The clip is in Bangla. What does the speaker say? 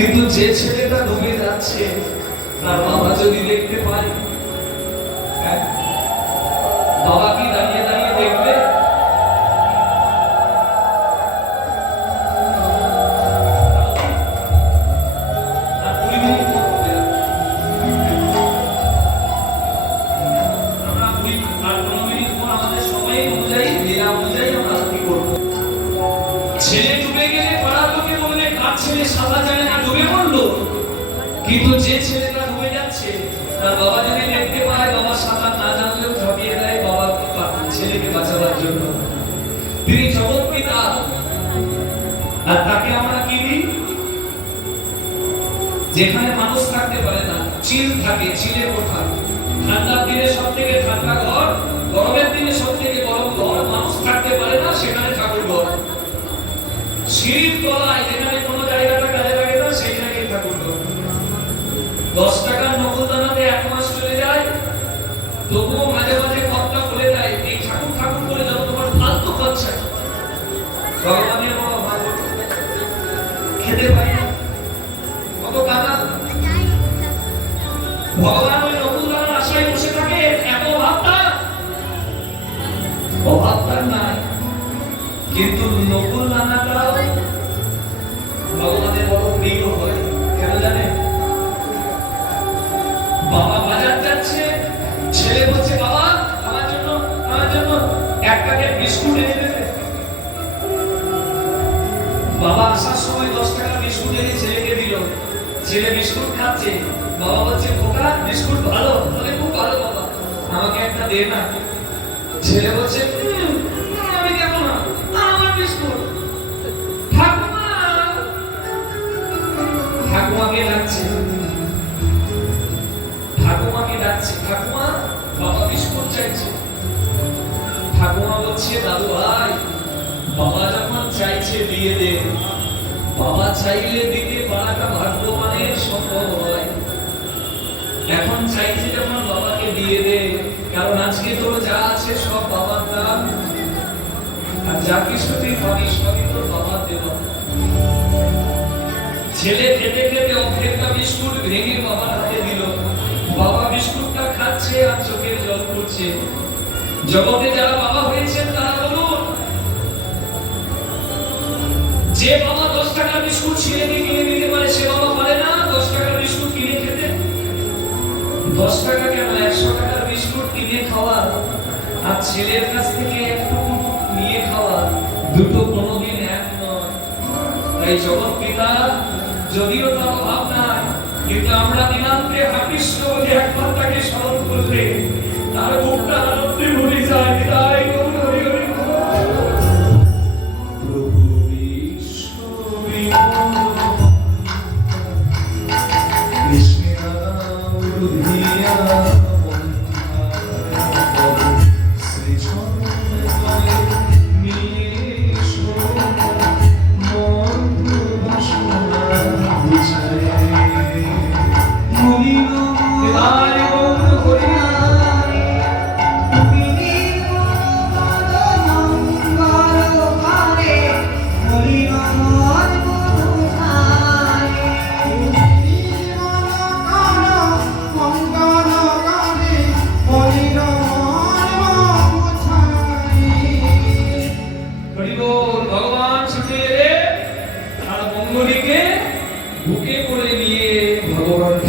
কিন্তু যে ছেলেটা ডুবে যাচ্ছে, তার বাবা যদি দেখতে পায় হ্যাঁ? বাবা কি দাঁড়িয়ে দাঁড়িয়ে দেখবে? ছেলে ডুবে গেলে পাড়ার লোকে বললে কার ছেলে সাঁতার জানে না, ডুবে পড়ল। কিন্তু যে ছেলেটা ডুবে যাচ্ছে, তার বাবা যদি দেখতে পায়, বাবা সাঁতার না জানলেও ঝাঁপিয়ে দেয় বাবা ছেলেকে বাঁচাবার জন্য। তিনি জগৎ পিতা আর তাকে আমরা কি দিই? যেখানে মানুষ থাকতে পারে না, চিল থাকে, চিলের কোঠা। ঠান্ডার দিনে সব থেকে ঠান্ডা ঘর, গরমের দিনে সব থেকে গরম ঘর, মানুষ থাকতে পারে না, সেখানে ঠাকুর ঘর। সিঁড়ির তলায় যেখানে তবুও মাঝে মাঝে ঘরটা বলে দেয় এই ঠাকুর ঠাকুর করে যেন তোমার ফালতু খরচা খেতে না। কত কাদা। ভগবান ওই নকুল দানার আশায় বসে থাকে, এত অভাবটা। অভাবটা নাই। কিন্তু নকুল দানাটা ছেলে বলছে, বাবা, আমার জন্য আমার জন্য এক প্যাকেট বিস্কুট এনে দেবে। বাবা আসার সময় দশ টাকার বিস্কুট এনে ছেলেকে দিল। ছেলে বিস্কুট খাচ্ছে। বাবা বলছে, খোকা, বিস্কুট ভালো বলে খুব ভালো, বাবা। আমাকে একটা দে না। ছেলে বলছে আমি দেবো না, আমার বিস্কুট। ঠাকুমা! ঠাকুমাকে ডাকছে। ঠাকুমাকে ডাকছে। ঠাকুমা ঠাকুমা বলছে, দাদু ভাই বাবা যখন চাইছে দিয়ে দে। বাবা চাইলে দিতে পারাটা ভাগ্যবানের সম্ভব হয় এখন চাইছে যখন বাবাকে দিয়ে দে, কারণ আজকে তোর যা আছে সব বাবার দান আর যা কিছু তুই পাবি সবই তোর বাবার দেওয়া ছেলে খেতে খেতে অর্ধেকটা বিস্কুট ভেঙে বাবার হাতে দিল। বাবা বিস্কুটটা খাচ্ছে আর চোখের জল পড়ছে। জগতে যারা যে বাবা দশ টাকার বিস্কুট ছেলেকে কিনে দিতে পারে, সে বাবা পারে না, দশ টাকার বিস্কুট কিনে খেতে। দশ টাকা কেন? একশো টাকার বিস্কুট কিনে খাওয়া আর ছেলের কাছ থেকে একটু নিয়ে খাওয়া দুটো কোনোদিন এক নয়। তাই জগৎ পিতা, যদিও তার অভাব নাই, কিন্তু আমরা হাকৃষ্ণ বলে একবার তাকে স্মরণ করলে তার বুকটা ঢুকিয়া